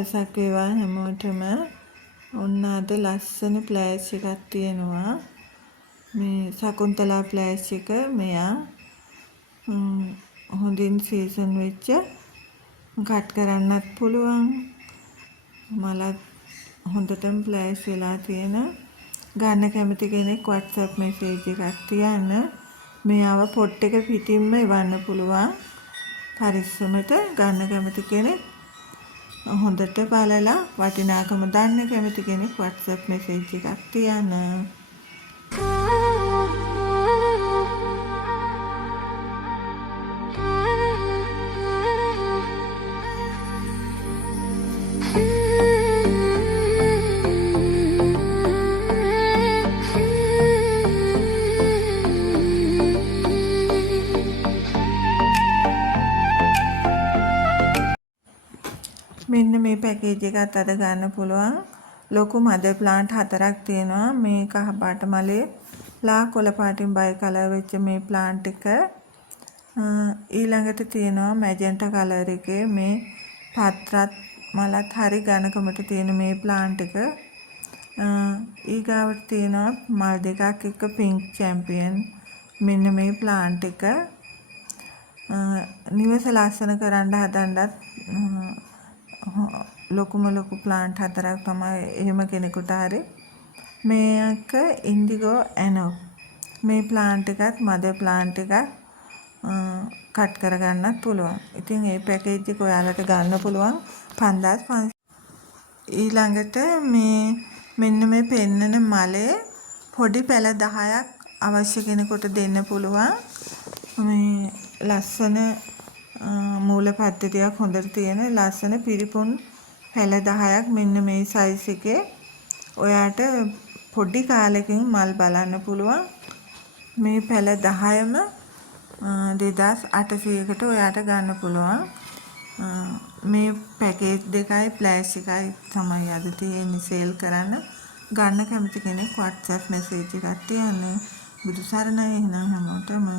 දවසක් වේවා හැමෝටම. ඔන්න අද ලස්සන ෆ්ලෑෂ් එකක් තියෙනවා. මේ සකුන්තලා ෆ්ලෑෂ් එක මෙයා හොඳින් සීසන් වෙච්ච කට් කරන්නත් පුළුවන්. මලත් හොඳටම ෆ්ලෑෂ් වෙලා තියෙන. ගන්න කැමති කෙනෙක් WhatsApp message එකක් තියන්න. මෙයාව පොට් එක පිටින්ම එවන්න පුළුවන්. පරිස්සමට ගන්න කැමති කෙනෙක් හොඳට බලලා වටිනාකම දන්න කැමති කෙනෙක් WhatsApp message එකක් තියන්න. මෙන්න මේ පැකේජ් එකත් අද ගන්න පුළුවන්. ලොකු මදර් ප්ලාන්ට් 4ක් තියෙනවා. මේ කහ පාට මලේ ලා කොළ පාටින් බයි කලර් වෙච්ච මේ ප්ලාන්ට් එක. ඊළඟට තියෙනවා මැජෙන්ටා කලර් එකේ මේ පත්‍රත් මලත් හරි ඝනකමට තියෙන මේ ප්ලාන්ට් එක. ඊගාවට තියෙනවා මල් දෙකක් එක්ක පින්ක් චැම්පියන්. මෙන්න මේ ප්ලාන්ට් එක. නිවස ලස්සන කරන්න හදන්නත් ලොකුම ලොකු ප්ලාන්ට් 4ක් තමයි එහෙම කෙනෙකුට හරි. මේක ඉන්ඩිගෝ ඇනෝ. මේ ප්ලාන්ට් එකත් මදර් ප්ලාන්ට් එකක් කට් කරගන්නත් පුළුවන්. ඉතින් මේ පැකේජ් එක ඔයාලට ගන්න පුළුවන් 5500. ඊළඟට මේ මෙන්න මේ පෙන්නන මලේ පොඩි පැල 10ක් අවශ්‍ය කෙනෙකුට දෙන්න පුළුවන්. මේ ලස්සන මූල පද්ධතියක් හොඳට තියෙන ලස්සන පිරිපුන් පැල 10ක් මෙන්න මේ සයිස් එකේ. ඔයාට පොඩි කාලෙකින් මල් බලන්න පුළුවන්. මේ පැල 10ම 2800කට ඔයාට ගන්න පුළුවන්. මේ පැකේජ් දෙකයි ෆ්ලෑෂ් එකයි තමයි අද තියෙන්නේ සේල් කරන්න. ගන්න කැමති කෙනෙක් WhatsApp message එකක් තියන්න. බුදු සරණයි එහෙනම් හැමෝටම.